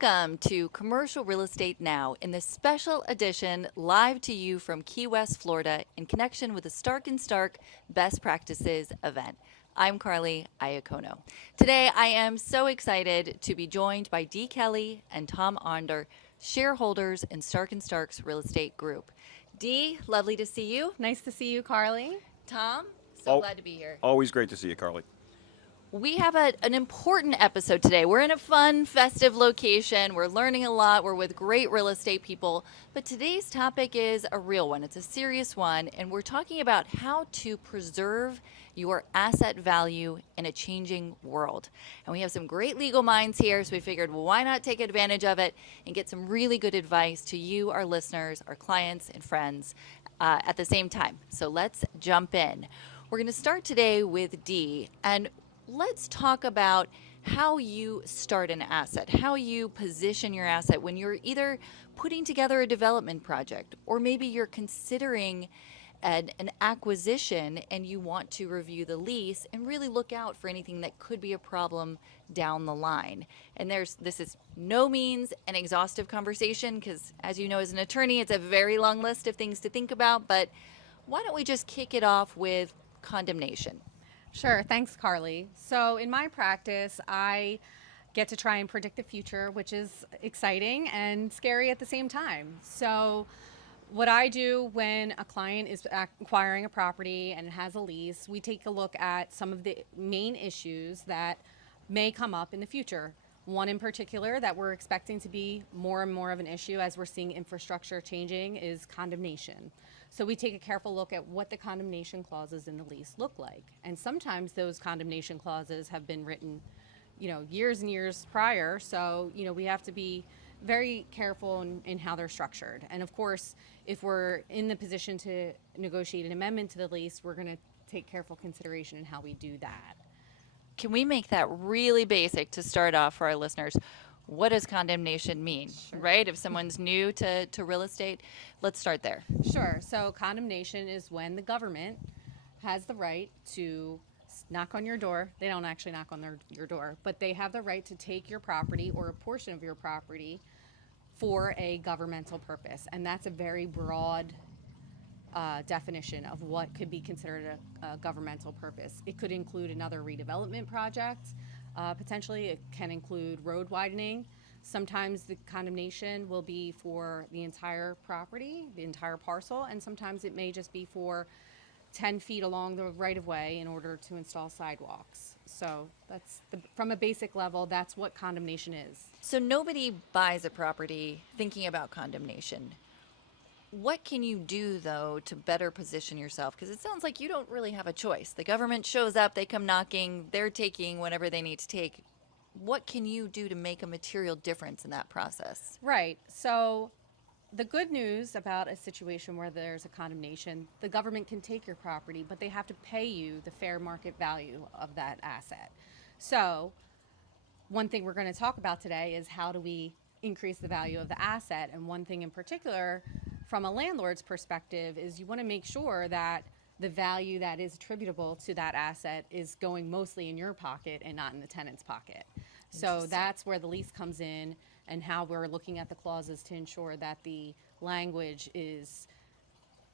Welcome to Commercial Real Estate Now in this special edition live to you from Key West, Florida in connection with the Stark and Stark Best Practices event. I'm Karly Iacono. Today I am so excited to be joined by D. Kelley and Tom Onder, shareholders in Stark and Stark's real estate group. D, lovely to see you. Nice to see you, Karly. Tom, so glad to be here. Always great to see you, Karly. We have an important episode today. We're in a fun, festive location. We're learning a lot. We're with great real estate people. But today's topic is a real one. It's a serious one. And we're talking about how to preserve your asset value in a changing world. And we have some great legal minds here. So we figured, well, why not take advantage of it and get some really good advice to you, our listeners, our clients, and friends at the same time. So let's jump in. We're going to start today with D. And let's talk about how you start an asset, how you position your asset when you're either putting together a development project or maybe you're considering an acquisition and you want to review the lease and really look out for anything that could be a problem down the line. And this is no means an exhaustive conversation because, as you know, as an attorney, it's a very long list of things to think about. But why don't we just kick it off with condemnation? Sure. Thanks, Karly. So in my practice, I get to try and predict the future, which is exciting and scary at the same time. So what I do when a client is acquiring a property and has a lease, we take a look at some of the main issues that may come up in the future. One in particular that we're expecting to be more and more of an issue as we're seeing infrastructure changing is condemnation. So we take a careful look at what the condemnation clauses in the lease look like. And sometimes those condemnation clauses have been written, years and years prior. So, we have to be very careful in how they're structured. And of course, if we're in the position to negotiate an amendment to the lease, we're going to take careful consideration in how we do that. Can we make that really basic to start off for our listeners? What does condemnation mean, Sure. right? If someone's new to real estate, let's start there. Sure. So condemnation is when the government has the right to knock on your door. They don't actually knock on your door, but they have the right to take your property or a portion of your property for a governmental purpose. And that's a very broad definition of what could be considered a governmental purpose. It could include another redevelopment project. Potentially, it can include road widening. Sometimes the condemnation will be for the entire property, the entire parcel, and sometimes it may just be for 10 feet along the right-of-way in order to install sidewalks. So that's from a basic level, that's what condemnation is. So nobody buys a property thinking about condemnation. What can you do, though, to better position yourself? Because it sounds like you don't really have a choice. The government shows up, they come knocking, they're taking whatever they need to take. What can you do to make a material difference in that process? Right. So the good news about a situation where there's a condemnation, the government can take your property, but they have to pay you the fair market value of that asset. So one thing we're going to talk about today is how do we increase the value of the asset? And one thing in particular, from a landlord's perspective, is you want to make sure that the value that is attributable to that asset is going mostly in your pocket and not in the tenant's pocket. So that's where the lease comes in and how we're looking at the clauses to ensure that the language is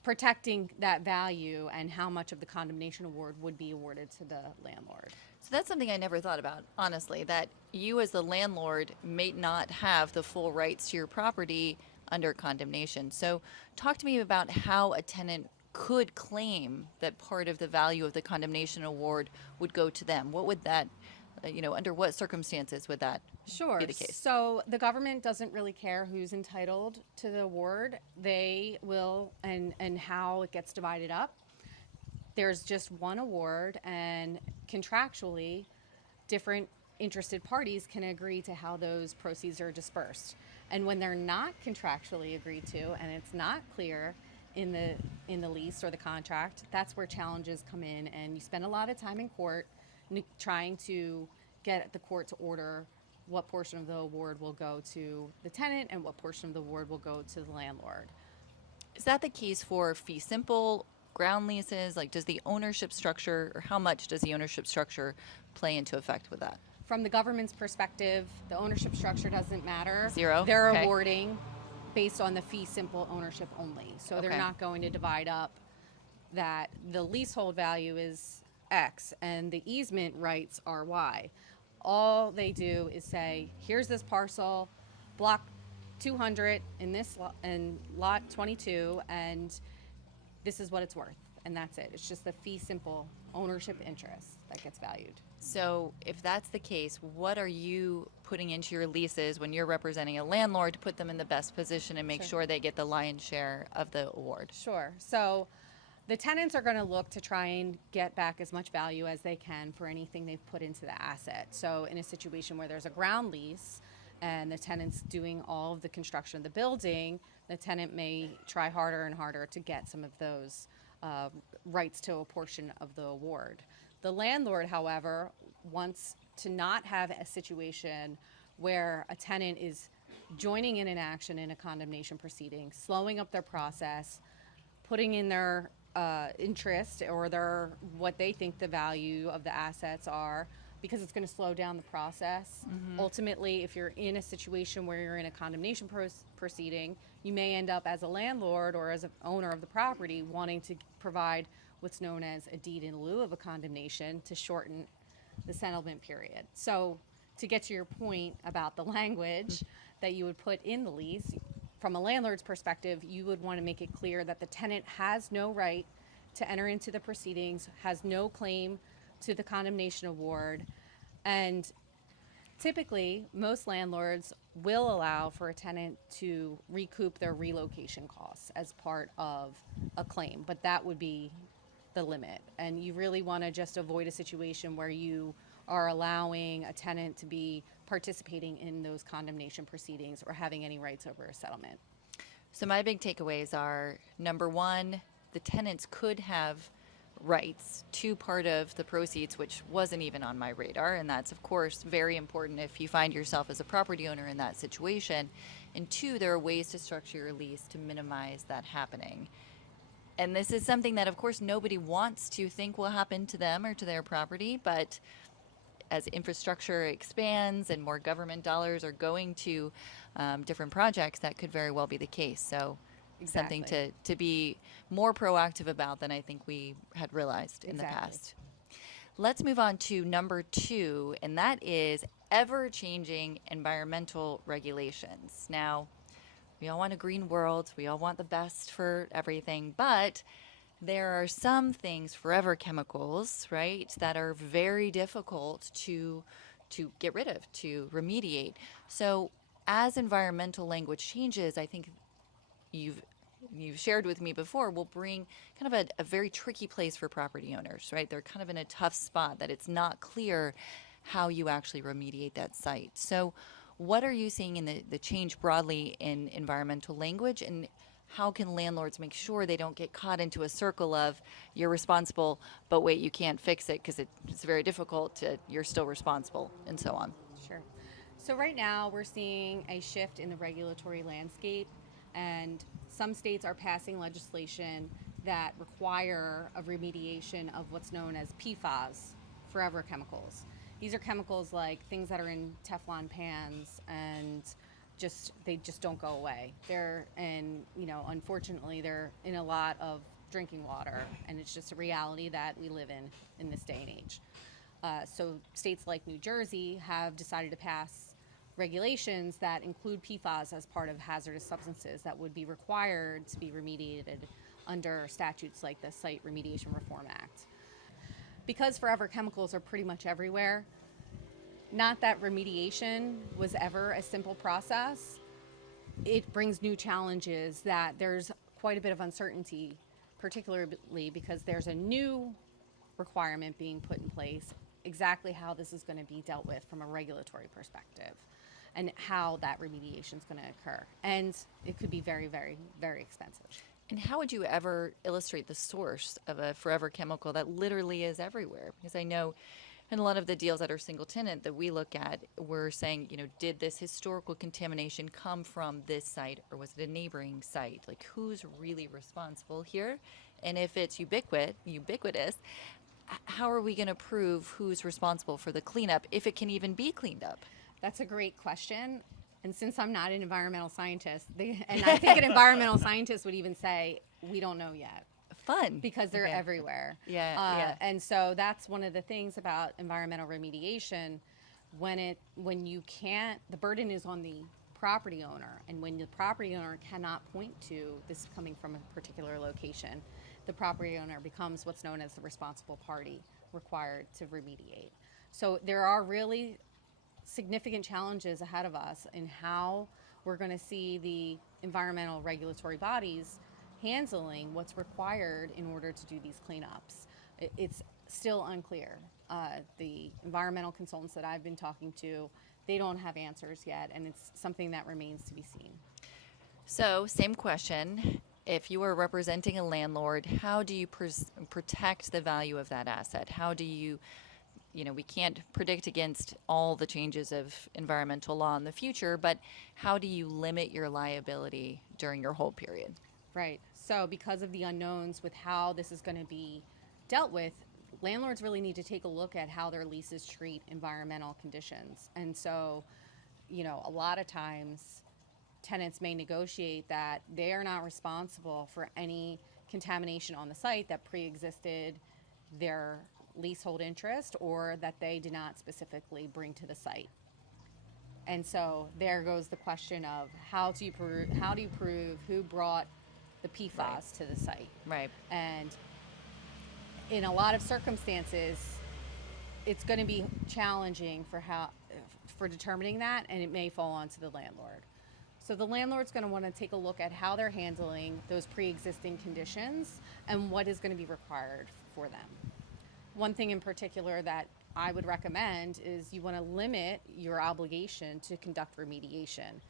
protecting that value and how much of the condemnation award would be awarded to the landlord. So that's something I never thought about, honestly, that you as the landlord may not have the full rights to your property under condemnation. So talk to me about how a tenant could claim that part of the value of the condemnation award would go to them. What would that, under what circumstances would that be the case? So the government doesn't really care who's entitled to the award. They will, and how it gets divided up. There's just one award, and contractually, different interested parties can agree to how those proceeds are dispersed. And when they're not contractually agreed to, and it's not clear in the lease or the contract, that's where challenges come in, and you spend a lot of time in court trying to get the court to order what portion of the award will go to the tenant and what portion of the award will go to the landlord. Is that the case for fee simple ground leases? Like, does the ownership structure, or how much does the ownership structure play into effect with that? From the government's perspective, the ownership structure doesn't matter. Zero? They're Okay. awarding based on the fee simple ownership only. So they're Okay. not going to divide up that the leasehold value is X and the easement rights are Y. All they do is say, here's this parcel, block 200 in this in lot 22, and this is what it's worth. And that's it. It's just the fee simple ownership interest that gets valued. So if that's the case, what are you putting into your leases when you're representing a landlord to put them in the best position and make sure they get the lion's share of the award? Sure. So the tenants are going to look to try and get back as much value as they can for anything they've put into the asset. So in a situation where there's a ground lease and the tenant's doing all of the construction of the building, the tenant may try harder and harder to get some of those rights to a portion of the award. The landlord, however, wants to not have a situation where a tenant is joining in an action in a condemnation proceeding, slowing up their process, putting in their interest or their what they think the value of the assets are, because it's going to slow down the process. Ultimately, if you're in a situation where you're in a condemnation proceeding, you may end up as a landlord or as an owner of the property wanting to provide what's known as a deed in lieu of a condemnation to shorten the settlement period. So to get to your point about the language that you would put in the lease, from a landlord's perspective, you would want to make it clear that the tenant has no right to enter into the proceedings, has no claim to the condemnation award, and typically most landlords will allow for a tenant to recoup their relocation costs as part of a claim, but that would be the limit. And you really want to just avoid a situation where you are allowing a tenant to be participating in those condemnation proceedings or having any rights over a settlement. So my big takeaways are, number one, the tenants could have rights to part of the proceeds, which wasn't even on my radar. And that's, of course, very important if you find yourself as a property owner in that situation. And two, there are ways to structure your lease to minimize that happening. And this is something that, of course, nobody wants to think will happen to them or to their property, but as infrastructure expands and more government dollars are going to different projects, that could very well be the case. So something to be more proactive about than I think we had realized in the past. Let's move on to number two, and that is ever-changing environmental regulations. Now, we all want a green world. We all want the best for everything, but there are some things, forever chemicals, right, that are very difficult to get rid of, to remediate. So as environmental language changes, I think you've shared with me before, will bring kind of a very tricky place for property owners, right? They're kind of in a tough spot that it's not clear how you actually remediate that site. So what are you seeing in the change broadly in environmental language, and how can landlords make sure they don't get caught into a circle of you're responsible, but wait, you can't fix it because it's very difficult to you're still responsible, and so on? Sure. So right now we're seeing a shift in the regulatory landscape, and some states are passing legislation that require a remediation of what's known as PFAS, forever chemicals. These are chemicals like things that are in Teflon pans, and they just don't go away. Unfortunately, they're in a lot of drinking water, and it's just a reality that we live in this day and age. So states like New Jersey have decided to pass regulations that include PFAS as part of hazardous substances that would be required to be remediated under statutes like the Site Remediation Reform Act. Because forever chemicals are pretty much everywhere, not that remediation was ever a simple process, it brings new challenges that there's quite a bit of uncertainty, particularly because there's a new requirement being put in place, exactly how this is going to be dealt with from a regulatory perspective and how that remediation is going to occur. And it could be very, very, very expensive. And how would you ever illustrate the source of a forever chemical that literally is everywhere? Because I know in a lot of the deals that are single tenant that we look at, we're saying, did this historical contamination come from this site, or was it a neighboring site? Like, who's really responsible here? And if it's ubiquitous, how are we going to prove who's responsible for the cleanup if it can even be cleaned up? That's a great question. And since I'm not an environmental scientist, and I think an environmental scientist would even say, we don't know yet. Fun. Because they're Okay. everywhere. Yeah. And so that's one of the things about environmental remediation. When you can't, the burden is on the property owner. And when the property owner cannot point to this coming from a particular location, the property owner becomes what's known as the responsible party required to remediate. So there are really significant challenges ahead of us in how we're going to see the environmental regulatory bodies handling what's required in order to do these cleanups. It's still unclear. The environmental consultants that I've been talking to, they don't have answers yet, and it's something that remains to be seen. So, same question. If you are representing a landlord, how do you protect the value of that asset? How do you, we can't predict against all the changes of environmental law in the future, but how do you limit your liability during your hold period? Right. So because of the unknowns with how this is going to be dealt with, landlords really need to take a look at how their leases treat environmental conditions. And so, a lot of times tenants may negotiate that they are not responsible for any contamination on the site that pre-existed their leasehold interest or that they did not specifically bring to the site. And so there goes the question of how do you prove who brought the PFAS to the site? Right. And in a lot of circumstances, it's going to be challenging for determining that, and it may fall onto the landlord. So the landlord's going to want to take a look at how they're handling those pre-existing conditions and what is going to be required for them. One thing in particular that I would recommend is you want to limit your obligation to conduct remediation.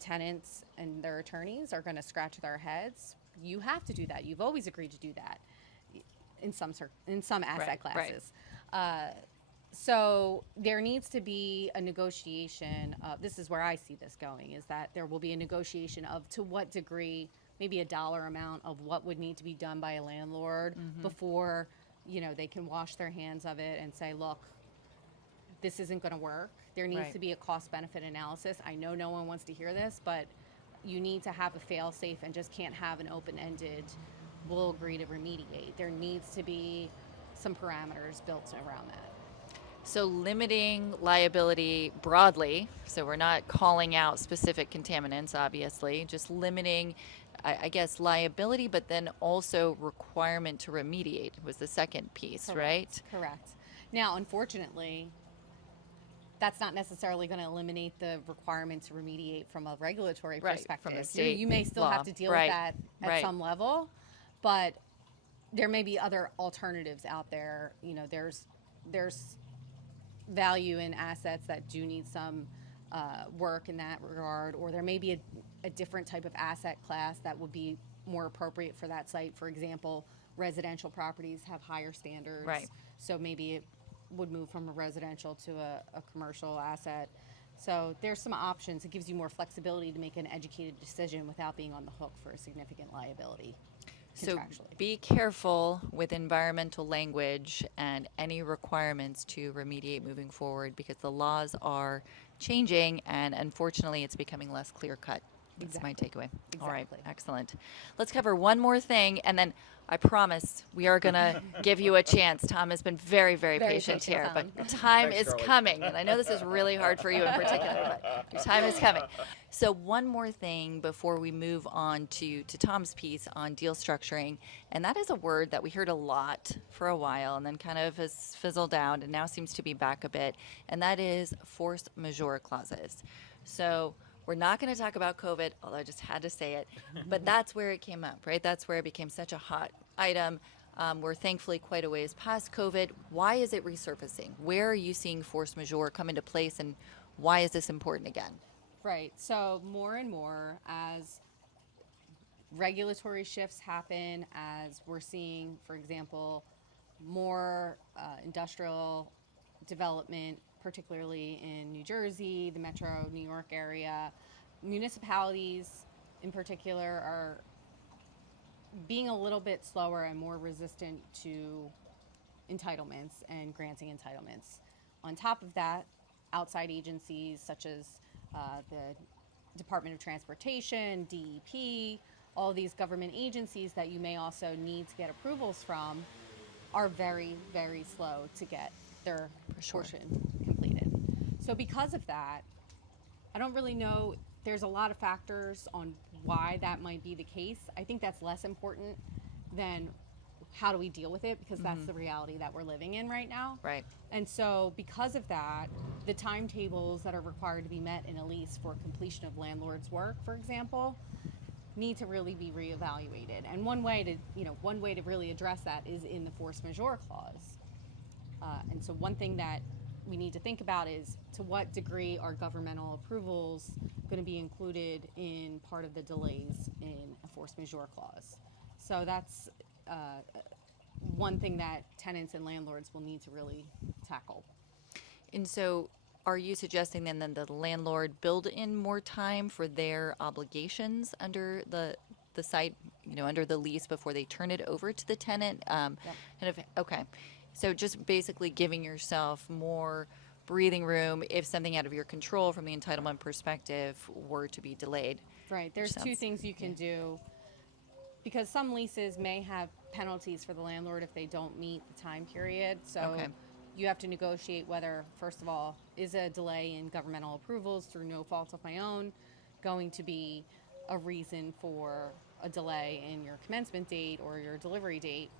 Tenants and their attorneys are going to scratch their heads. You have to do that. You've always agreed to do that in some asset classes. Right. So there needs to be a negotiation. This is where I see this going, is that there will be a negotiation of to what degree, maybe a dollar amount of what would need to be done by a landlord before they can wash their hands of it and say, look, this isn't going to work. There needs Right. to be a cost-benefit analysis. I know no one wants to hear this, but you need to have a fail-safe and just can't have an open-ended, we'll agree to remediate. There needs to be some parameters built around that. So limiting liability broadly, so we're not calling out specific contaminants, obviously, just limiting, I guess, liability, but then also requirement to remediate was the second piece, right? Correct. Now, unfortunately, that's not necessarily going to eliminate the requirement to remediate from a regulatory Right, perspective. from a state You may still law. have to deal Right, with that at right. some level, but there may be other alternatives out there. There's value in assets that do need some work in that regard, or there may be a different type of asset class that would be more appropriate for that site. For example, residential properties have higher standards. Right. So maybe it would move from a residential to a commercial asset. So there's some options. It gives you more flexibility to make an educated decision without being on the hook for a significant liability So contractually. be careful with environmental language and any requirements to remediate moving forward because the laws are changing and unfortunately it's becoming less clear cut. That's my takeaway. All right, Exactly. excellent. Let's cover one more thing and then I promise we are going to give you a chance. Tom has been very, very patient patient, here, but Tom. your time Thanks, is Karly. coming. And I know this is really hard for you in particular, but your time is coming. So one more thing before we move on to Tom's piece on deal structuring, and that is a word that we heard a lot for a while and then kind of has fizzled out and now seems to be back a bit, and that is force majeure clauses. So we're not going to talk about COVID, although I just had to say it, but that's where it came up, right? That's where it became such a hot item. We're thankfully quite a ways past COVID. Why is it resurfacing? Where are you seeing force majeure come into place, and why is this important again? Right. So more and more as regulatory shifts happen, as we're seeing, for example, more industrial development, particularly in New Jersey, the metro New York area, municipalities in particular are being a little bit slower and more resistant to entitlements and granting entitlements. On top of that, outside agencies such as the Department of Transportation, DEP, all these government agencies that you may also need to get approvals from are very, very slow to get their portion completed. So because of that, I don't really know. There's a lot of factors on why that might be the case. I think that's less important than how do we deal with it, because that's the reality that we're living in right now. Right. And so because of that, the timetables that are required to be met in a lease for completion of landlord's work, for example, need to really be reevaluated. And one way to really address that is in the force majeure clause. And so one thing that we need to think about is to what degree are governmental approvals going to be included in part of the delays in a force majeure clause. So that's one thing that tenants and landlords will need to really tackle. And so are you suggesting then that the landlord build in more time for their obligations under the site, under the lease before they turn it over to the tenant? Okay. So just basically giving yourself more breathing room if something out of your control from the entitlement perspective were to be delayed. Right. There's two things you can do, because some leases may have penalties for the landlord if they don't meet the time period. So you have to negotiate whether, first of all, is a delay in governmental approvals through no fault of my own going to be a reason for a delay in your commencement date or your delivery date?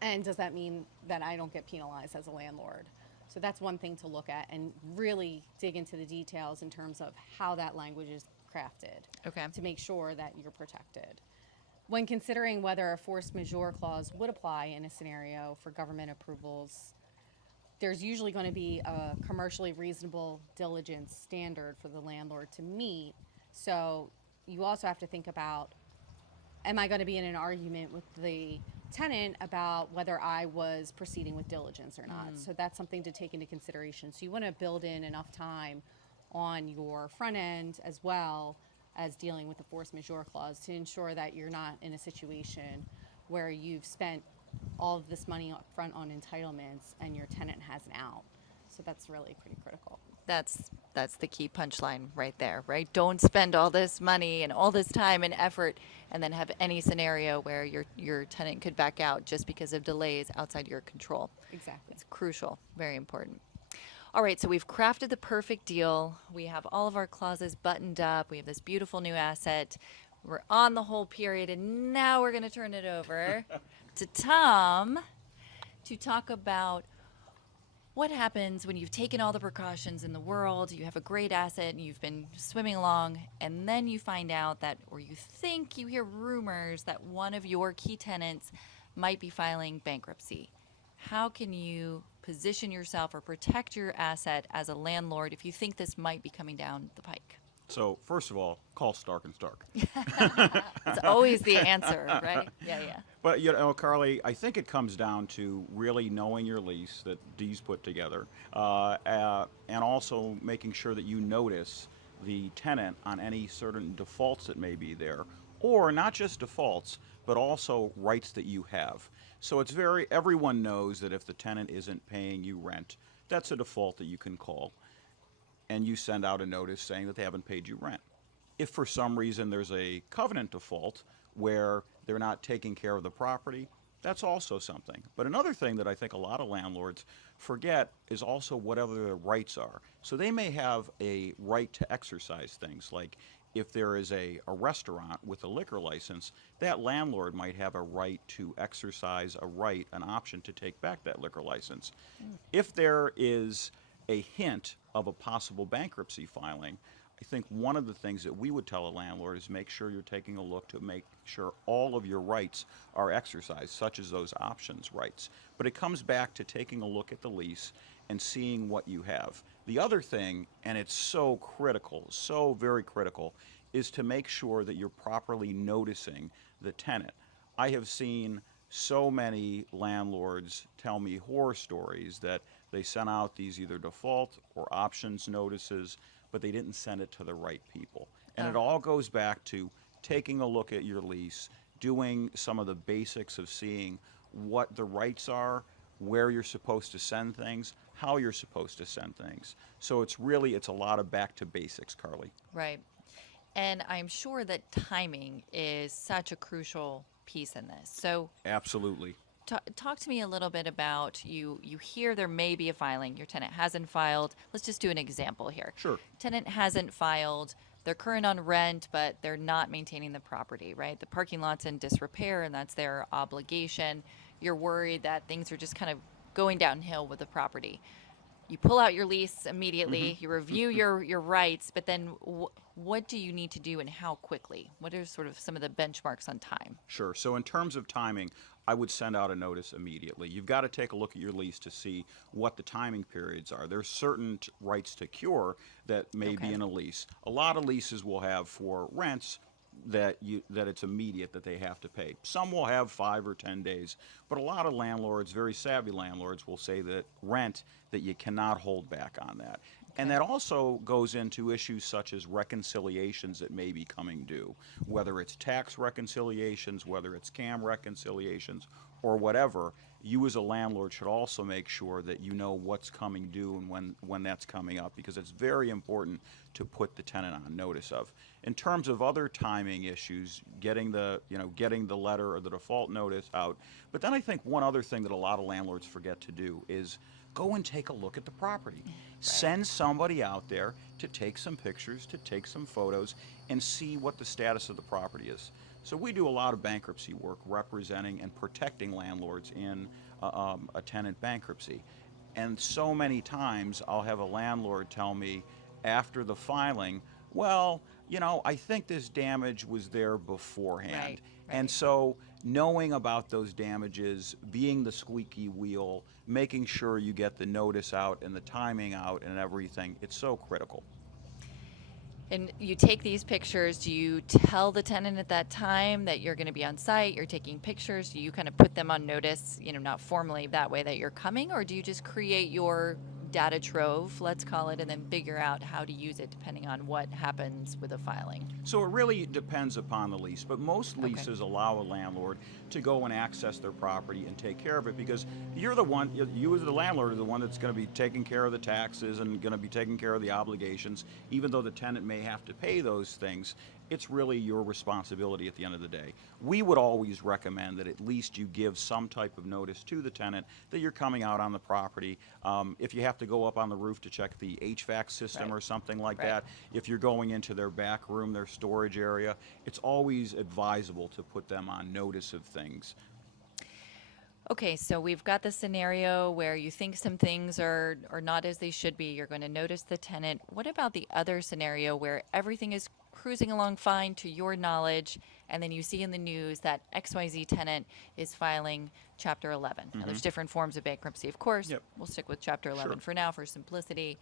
And does that mean that I don't get penalized as a landlord? So that's one thing to look at and really dig into the details in terms of how that language is crafted to make sure that you're protected. When considering whether a force majeure clause would apply in a scenario for government approvals, there's usually going to be a commercially reasonable diligence standard for the landlord to meet. So you also have to think about, am I going to be in an argument with the tenant about whether I was proceeding with diligence or not? So that's something to take into consideration. So you want to build in enough time on your front end as well as dealing with the force majeure clause to ensure that you're not in a situation where you've spent all of this money up front on entitlements and your tenant has an out. So that's really pretty critical. That's the key punchline right there, right? Don't spend all this money and all this time and effort and then have any scenario where your tenant could back out just because of delays outside your control. Exactly. It's crucial, very important. All right, so we've crafted the perfect deal. We have all of our clauses buttoned up. We have this beautiful new asset. We're on the whole period, and now we're going to turn it over to Tom to talk about what happens when you've taken all the precautions in the world, you have a great asset, and you've been swimming along, and then you find out that, or you think you hear rumors that one of your key tenants might be filing bankruptcy. How can you position yourself or protect your asset as a landlord if you think this might be coming down the pike? So, first of all, call Stark and Stark. It's always the answer, right? Yeah. But, Karly, I think it comes down to really knowing your lease that Dee's put together, and also making sure that you notice the tenant on any certain defaults that may be there, or not just defaults, but also rights that you have. So everyone knows that if the tenant isn't paying you rent, that's a default that you can call, and you send out a notice saying that they haven't paid you rent. If for some reason there's a covenant default where they're not taking care of the property, that's also something. But another thing that I think a lot of landlords forget is also whatever their rights are. So they may have a right to exercise things, like if there is a restaurant with a liquor license, that landlord might have a right to exercise an option to take back that liquor license. If there is a hint of a possible bankruptcy filing, I think one of the things that we would tell a landlord is make sure you're taking a look to make sure all of your rights are exercised, such as those options rights. But it comes back to taking a look at the lease and seeing what you have. The other thing, and it's so critical, so very critical, is to make sure that you're properly noticing the tenant. I have seen so many landlords tell me horror stories that they sent out these either default or options notices, but they didn't send it to the right people. And it all goes back to taking a look at your lease, doing some of the basics of seeing what the rights are, where you're supposed to send things, how you're supposed to send things. So it's a lot of back to basics, Karly. Right. And I'm sure that timing is such a crucial piece in this. So Absolutely. talk to me a little bit about you hear there may be a filing. Your tenant hasn't filed. Let's just do an example here. Sure. Tenant hasn't filed. They're current on rent, but they're not maintaining the property, right? The parking lot's in disrepair, and that's their obligation. You're worried that things are just kind of going downhill with the property. You pull out your lease immediately, you review your rights, but then what do you need to do and how quickly? What are sort of some of the benchmarks on time? Sure. So in terms of timing, I would send out a notice immediately. You've got to take a look at your lease to see what the timing periods are. There's certain rights to cure that may be Okay. in a lease. A lot of leases will have for rents that it's immediate that they have to pay. Some will have 5 or 10 days, but a lot of landlords, very savvy landlords, will say that rent that you cannot hold back on that. And Okay. that also goes into issues such as reconciliations that may be coming due, whether it's tax reconciliations, whether it's CAM reconciliations, or whatever. You as a landlord should also make sure that you know what's coming due and when that's coming up, because it's very important to put the tenant on notice of. In terms of other timing issues, getting the letter or the default notice out. But then I think one other thing that a lot of landlords forget to do is go and take a look at the property. Send somebody out there to take some pictures, to take some photos, and see what the status of the property is. So we do a lot of bankruptcy work representing and protecting landlords in a tenant bankruptcy. And so many times I'll have a landlord tell me after the filing, well, I think this damage was there beforehand. Right, And right. so knowing about those damages, being the squeaky wheel, making sure you get the notice out and the timing out and everything, it's so critical. And you take these pictures, do you tell the tenant at that time that you're going to be on site, you're taking pictures? Do you kind of put them on notice, not formally that way that you're coming, or do you just create your data trove, let's call it, and then figure out how to use it depending on what happens with a filing? So it really depends upon the lease, but most leases allow a landlord to go and access their property and take care of it, because you're the one, you as the landlord are the one that's going to be taking care of the taxes and going to be taking care of the obligations. Even though the tenant may have to pay those things, it's really your responsibility at the end of the day. We would always recommend that at least you give some type of notice to the tenant that you're coming out on the property. If you have to go up on the roof to check the HVAC system Right. or something like Right. that, if you're going into their back room, their storage area, it's always advisable to put them on notice of things. Okay, so we've got the scenario where you think some things are not as they should be. You're going to notice the tenant. What about the other scenario where everything is cruising along fine to your knowledge, and then you see in the news that XYZ tenant is filing Chapter 11? Now, there's different forms of bankruptcy, of course. Yep. We'll stick with Chapter 11 Sure. for now for simplicity.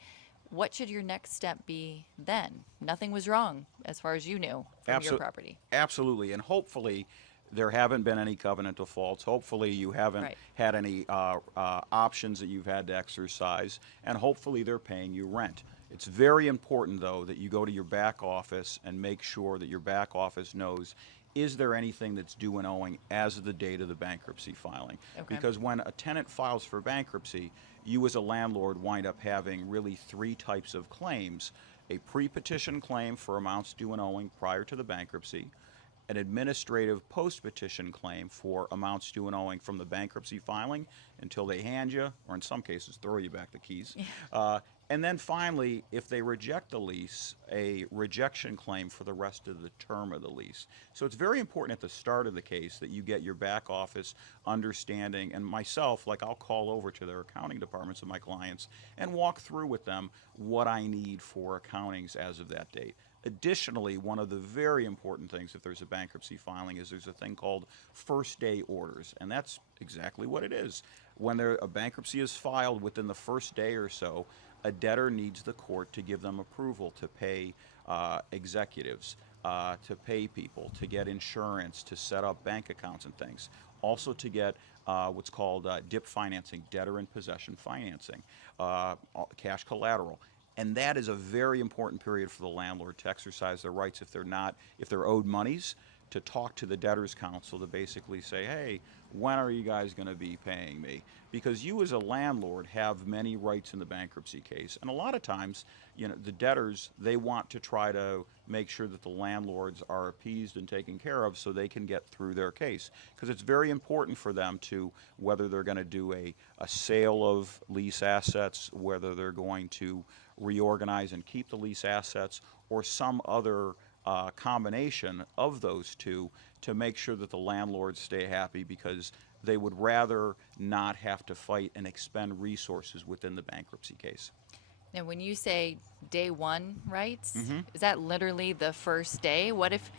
What should your next step be then? Nothing was wrong as far as you knew from your property. Absolutely, and hopefully there haven't been any covenant defaults. Hopefully you haven't Right. had any options that you've had to exercise, and hopefully they're paying you rent. It's very important, though, that you go to your back office and make sure that your back office knows, is there anything that's due and owing as of the date of the bankruptcy filing? Okay. Because when a tenant files for bankruptcy, you as a landlord wind up having really 3 types of claims: a pre-petition claim for amounts due and owing prior to the bankruptcy, an administrative post-petition claim for amounts due and owing from the bankruptcy filing until they hand you, or in some cases, throw you back the keys. And then finally, if they reject the lease, a rejection claim for the rest of the term of the lease. So it's very important at the start of the case that you get your back office understanding, and myself, like I'll call over to their accounting departments of my clients and walk through with them what I need for accountings as of that date. Additionally, one of the very important things if there's a bankruptcy filing is there's a thing called first day orders, and that's exactly what it is. When a bankruptcy is filed, within the first day or so, a debtor needs the court to give them approval to pay executives, to pay people, to get insurance, to set up bank accounts and things. Also to get what's called DIP financing, debtor in possession financing, cash collateral. And that is a very important period for the landlord to exercise their rights if they're owed monies, to talk to the debtors counsel to basically say, hey, when are you guys going to be paying me? Because you as a landlord have many rights in the bankruptcy case, and a lot of times, the debtors, they want to try to make sure that the landlords are appeased and taken care of so they can get through their case. Because it's very important for them to, whether they're going to do a sale of lease assets, whether they're going to reorganize and keep the lease assets, or some other combination of those two, to make sure that the landlords stay happy, because they would rather not have to fight and expend resources within the bankruptcy case. Now, when you say day one rights, Mm-hmm. is that literally the first day? What if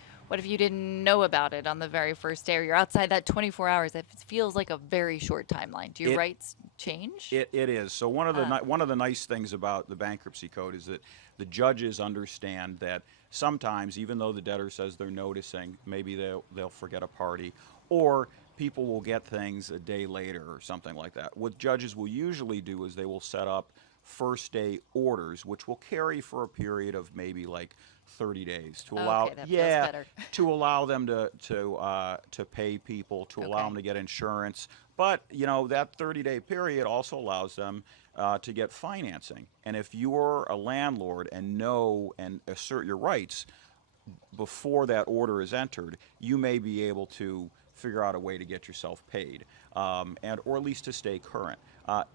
you didn't know about it on the very first day, or you're outside that 24 hours? That feels like a very short timeline. Do your rights change? It is. So one of the nice things about the bankruptcy code is that the judges understand that sometimes, even though the debtor says they're noticing, maybe they'll forget a party, or people will get things a day later or something like that. What judges will usually do is they will set up first day orders, which will carry for a period of maybe like 30 days to allow Okay, that feels better. to allow them to pay people, to allow Okay. them to get insurance. But that 30-day period also allows them to get financing. And if you're a landlord and know and assert your rights before that order is entered, you may be able to figure out a way to get yourself paid, or at least to stay current.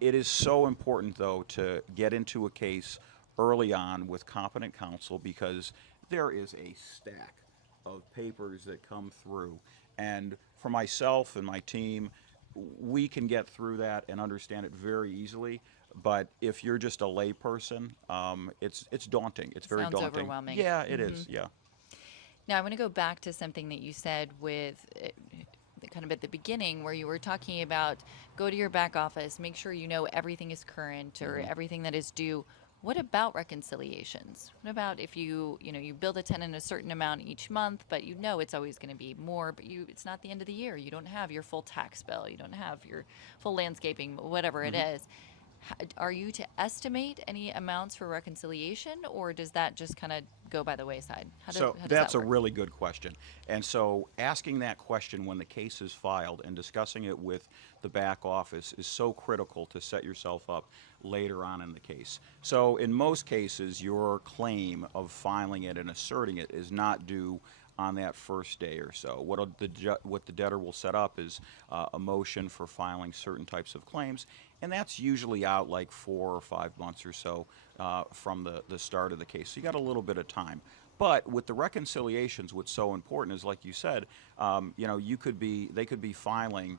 It is so important, though, to get into a case early on with competent counsel, because there is a stack of papers that come through. And for myself and my team, we can get through that and understand it very easily. But if you're just a lay person, it's daunting. It's very Sounds daunting. overwhelming. Yeah, it is. Yeah. Now, I want to go back to something that you said with kind of at the beginning, where you were talking about go to your back office, make sure you know everything is current or everything that is due. What about reconciliations? What about if you build a tenant a certain amount each month, but it's always going to be more, but it's not the end of the year. You don't have your full tax bill. You don't have your full landscaping, whatever it is. Are you to estimate any amounts for reconciliation, or does that just kind of go by the wayside? How does That's that a work? really good question. And so asking that question when the case is filed and discussing it with the back office is so critical to set yourself up later on in the case. So in most cases, your claim of filing it and asserting it is not due on that first day or so. What the debtor will set up is a motion for filing certain types of claims, and that's usually out like 4 or 5 months or so from the start of the case. So you got a little bit of time. But with the reconciliations, what's so important is, like you said, they could be filing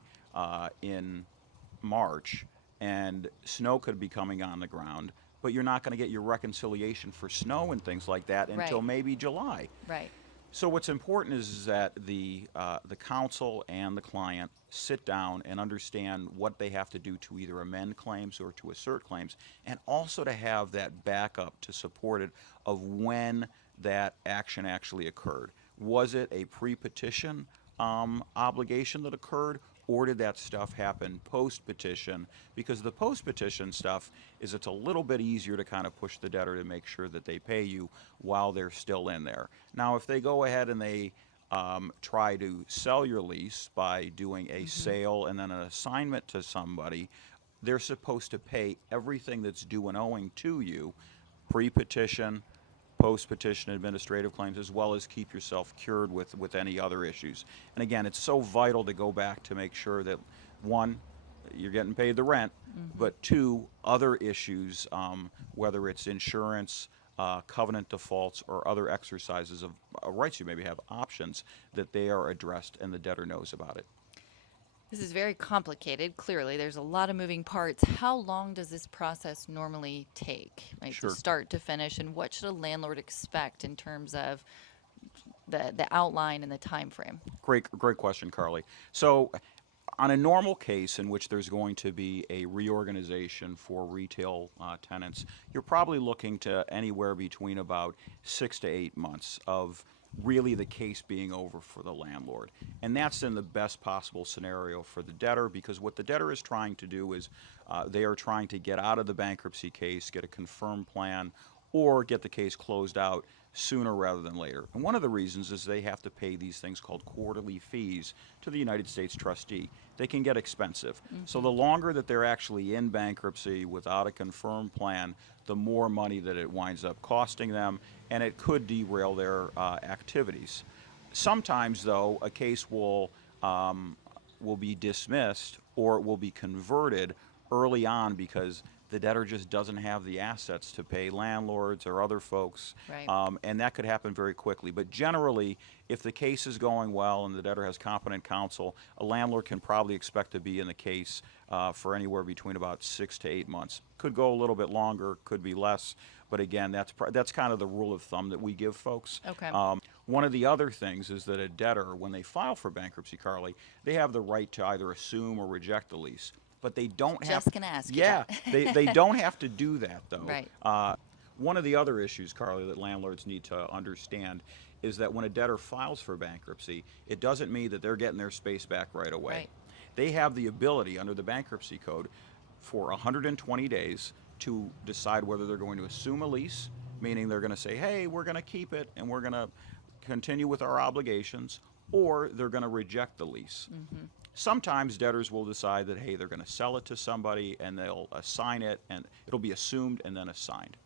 in March, and snow could be coming on the ground, but you're not going to get your reconciliation for snow and things like that until Right. maybe July. Right. So what's important is that the counsel and the client sit down and understand what they have to do to either amend claims or to assert claims, and also to have that backup to support it of when that action actually occurred. Was it a pre-petition obligation that occurred, or did that stuff happen post-petition? Because the post-petition stuff it's a little bit easier to kind of push the debtor to make sure that they pay you while they're still in there. Now, if they go ahead and they try to sell your lease by doing a sale and then an assignment to somebody, they're supposed to pay everything that's due and owing to you, pre-petition, post-petition administrative claims, as well as keep yourself cured with any other issues. And again, it's so vital to go back to make sure that, one, you're getting paid the rent, but two, other issues, whether it's insurance, covenant defaults, or other exercises of rights you maybe have, options, that they are addressed and the debtor knows about it. This is very complicated. Clearly, there's a lot of moving parts. How long does this process normally take, right, Sure. to start to finish, and what should a landlord expect in terms of the outline and the time frame? Great question, Karly. So on a normal case in which there's going to be a reorganization for retail tenants, you're probably looking to anywhere between about 6 to 8 months of really the case being over for the landlord. And that's in the best possible scenario for the debtor, because what the debtor is trying to do is they are trying to get out of the bankruptcy case, get a confirmed plan, or get the case closed out sooner rather than later. And one of the reasons is they have to pay these things called quarterly fees to the United States trustee. They can get expensive. So the longer that they're actually in bankruptcy without a confirmed plan, the more money that it winds up costing them, and it could derail their activities. Sometimes, though, a case will be dismissed or it will be converted early on because the debtor just doesn't have the assets to pay landlords or other folks, Right. and that could happen very quickly. But generally, if the case is going well and the debtor has competent counsel, a landlord can probably expect to be in the case for anywhere between about 6 to 8 months. Could go a little bit longer, could be less, but again, that's kind of the rule of thumb that we give folks. Okay. One of the other things is that a debtor, when they file for bankruptcy, Karly, they have the right to either assume or reject the lease. But they don't have. Just gonna ask you Yeah, that. they don't have to do that though. Right. One of the other issues, Karly, that landlords need to understand is that when a debtor files for bankruptcy, it doesn't mean that they're getting their space back right away. Right. They have the ability under the bankruptcy code for 120 days to decide whether they're going to assume a lease, meaning they're going to say, hey, we're going to keep it and we're going to continue with our obligations, or they're going to reject the lease. Sometimes debtors will decide that, hey, they're going to sell it to somebody and they'll assign it and it'll be assumed and then assigned.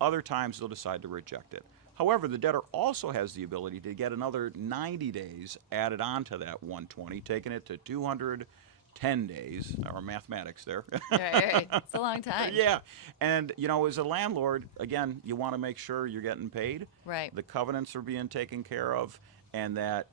Other times they'll decide to reject it. However, the debtor also has the ability to get another 90 days added on to that 120, taking it to 210 days, or mathematics there. Right. It's a long time. Yeah, and as a landlord, again, you want to make sure you're getting paid. Right. The covenants are being taken care of, and that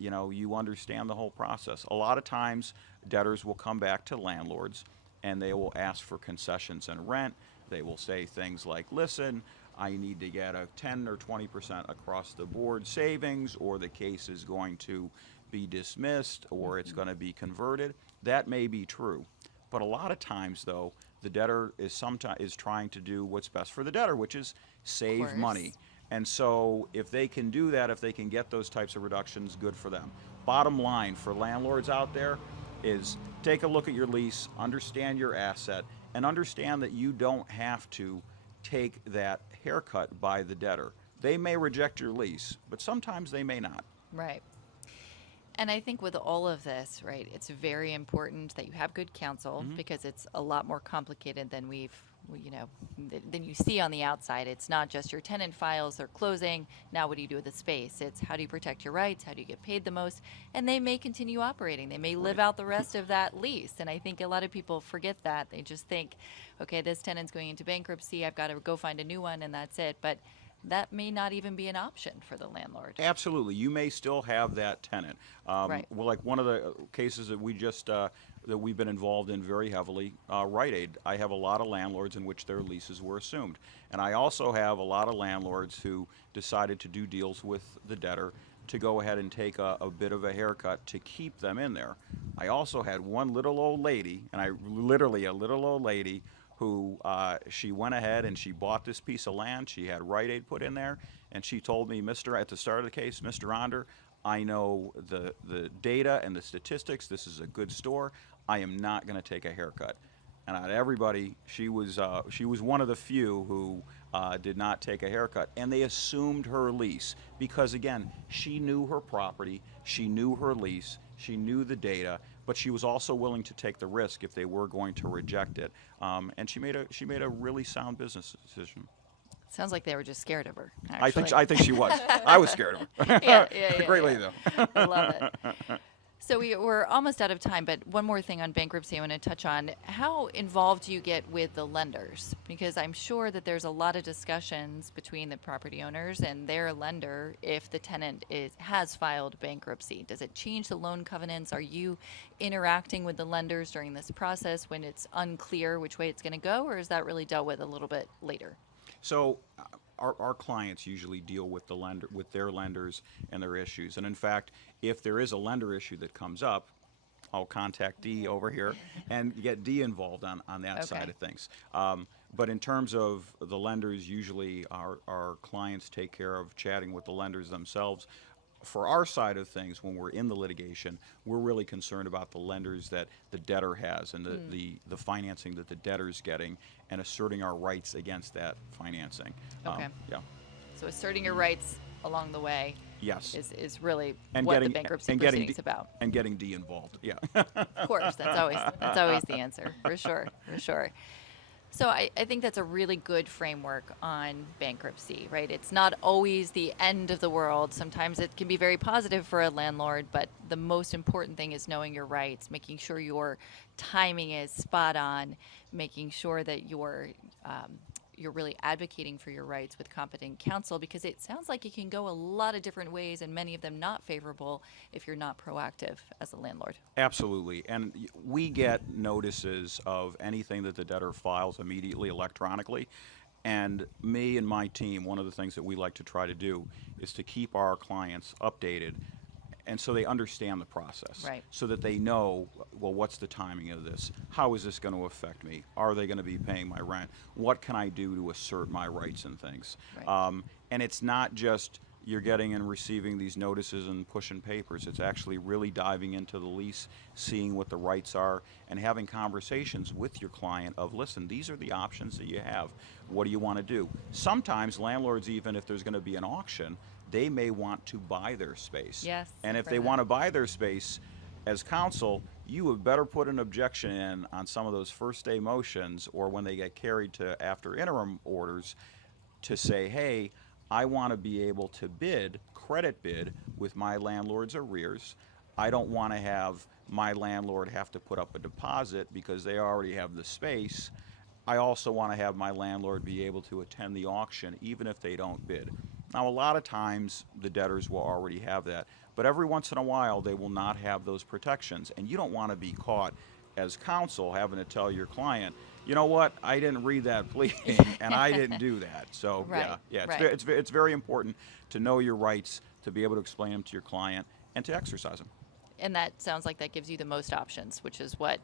you understand the whole process. A lot of times, debtors will come back to landlords, and they will ask for concessions and rent. They will say things like, "Listen, I need to get a 10 or 20% across the board savings, or the case is going to be dismissed, or it's going to be converted." That may be true, but a lot of times, though, the debtor is trying to do what's best for the debtor, which is save course. money. And so if they can do that, if they can get those types of reductions, good for them. Bottom line for landlords out there is take a look at your lease, understand your asset, and understand that you don't have to take that haircut by the debtor. They may reject your lease, but sometimes they may not. Right. And I think with all of this, right, it's very important that you have good counsel because it's a lot more complicated than than you see on the outside. It's not just your tenant files, they're closing. Now what do you do with the space? It's how do you protect your rights? How do you get paid the most? And they may continue operating. They may live out the rest of that lease. And I think a lot of people forget that. They just think, okay, this tenant's going into bankruptcy. I've got to go find a new one and that's it. But that may not even be an option for the landlord. Absolutely. You may still have that tenant. Right. Well, like one of the cases that that we've been involved in very heavily, Rite Aid. I have a lot of landlords in which their leases were assumed. And I also have a lot of landlords who decided to do deals with the debtor to go ahead and take a bit of a haircut to keep them in there. I also had one little old lady, a little old lady, who she went ahead and she bought this piece of land. She had Rite Aid put in there, and she told me, at the start of the case, Mr. Onder, I know the data and the statistics. This is a good store. I am not going to take a haircut. And out of everybody, she was one of the few who did not take a haircut, and they assumed her lease because, again, she knew her property, she knew her lease, she knew the data, but she was also willing to take the risk if they were going to reject it. And she made a really sound business decision. Sounds like they were just scared of her. Actually. I think she was. I was scared of her. Yeah. Great lady though. I love it. So we're almost out of time, but one more thing on bankruptcy I want to touch on. How involved do you get with the lenders? Because I'm sure that there's a lot of discussions between the property owners and their lender if the tenant has filed bankruptcy. Does it change the loan covenants? Are you interacting with the lenders during this process when it's unclear which way it's going to go, or is that really dealt with a little bit later? So our clients usually deal with their lenders and their issues. And in fact, if there is a lender issue that comes up, I'll contact Dee over here and get Dee involved on that side of things. But in terms of the lenders, usually our clients take care of chatting with the lenders themselves. for our side of things, when we're in the litigation, we're really concerned about the lenders that the debtor has and the financing that the debtor's getting, and asserting our rights against that financing. Okay. Yeah. So asserting your rights along the way Yes. is really And what getting the bankruptcy and getting proceeding's about. and getting de-involved. Yeah. Of course, that's always the answer, for sure, for sure. So I think that's a really good framework on bankruptcy, right? It's not always the end of the world. Sometimes it can be very positive for a landlord, but the most important thing is knowing your rights, making sure your timing is spot on, making sure that you're really advocating for your rights with competent counsel, because it sounds like it can go a lot of different ways, and many of them not favorable if you're not proactive as a landlord. Absolutely. And we get notices of anything that the debtor files immediately electronically. And me and my team, one of the things that we like to try to do is to keep our clients updated, and so they understand the process. Right. So that they know, well, what's the timing of this? How is this going to affect me? Are they going to be paying my rent? What can I do to assert my rights and things? Right. And it's not just you're getting and receiving these notices and pushing papers. It's actually really diving into the lease, seeing what the rights are, and having conversations with your client of, listen, these are the options that you have. What do you want to do? Sometimes landlords, even if there's going to be an auction, they may want to buy their space. Yes, And I've if heard they that. want to buy their space, as counsel, you would better put an objection in on some of those first day motions, or when they get carried to after interim orders, to say, hey, I want to be able to credit bid with my landlord's arrears. I don't want to have my landlord have to put up a deposit because they already have the space. I also want to have my landlord be able to attend the auction even if they don't bid. Now, a lot of times the debtors will already have that, but every once in a while they will not have those protections, and you don't want to be caught as counsel having to tell your client, you know what, I didn't read that pleading and I didn't do that. So Right, yeah, right. it's very important to know your rights, to be able to explain them to your client, and to exercise them. And that sounds like that gives you the most options, which is what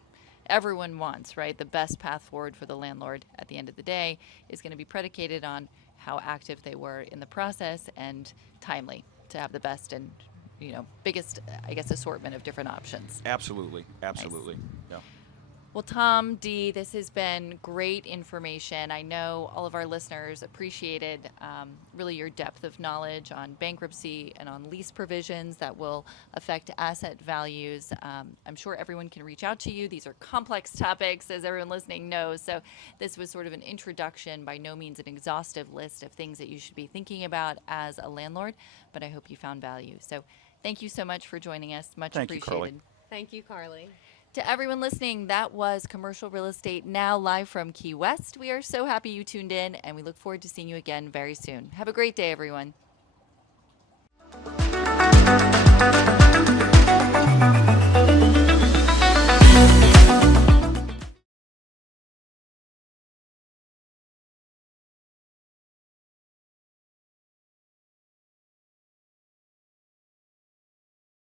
everyone wants, right? The best path forward for the landlord at the end of the day is going to be predicated on how active they were in the process and timely to have the best and biggest, I guess, assortment of different options. Absolutely. Yeah. Well, Tom, Dee, this has been great information. I know all of our listeners appreciated really your depth of knowledge on bankruptcy and on lease provisions that will affect asset values. I'm sure everyone can reach out to you. These are complex topics, as everyone listening knows. So this was sort of an introduction, by no means an exhaustive list of things that you should be thinking about as a landlord, but I hope you found value. So thank you so much for joining us. Much Thank you, appreciated. Karly. Thank you, Karly. To everyone listening, that was Commercial Real Estate Now, live from Key West. We are so happy you tuned in, and we look forward to seeing you again very soon. Have a great day, everyone.